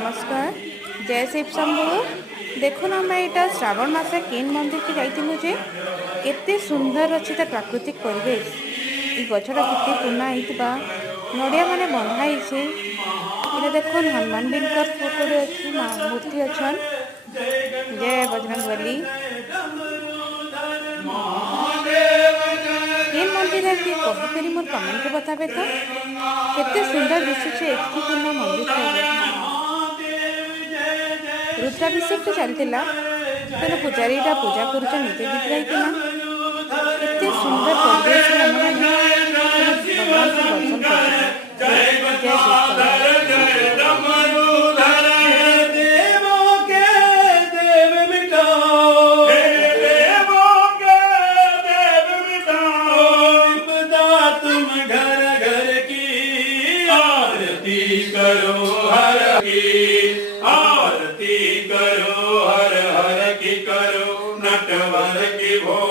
नमस्कार जय शिव शंभु। देखो ना मैं यहाँ श्रावण मास केन मंदिर के जाइलु जे केते सुंदर अच्छी प्राकृतिक परिवेश। ये गछटा केते पुना होता नड़िया माने बंधाई छे। ये देखो हनुमान जी फोटो अच्छी मूर्ति अच्छा। जय बजरंगबली। केन मंदिर है कि कही मोर कमेंट बताबे तो केते सुंदर दिशुचे एतकी पुना मंदिर। रुद्राभिषेक चलता तेना पूजारी पूजा कर केते सुंदर परिवेश भगवान को दर्शन कर। करो हर की आरती करो हर हर की करो नटवर की भो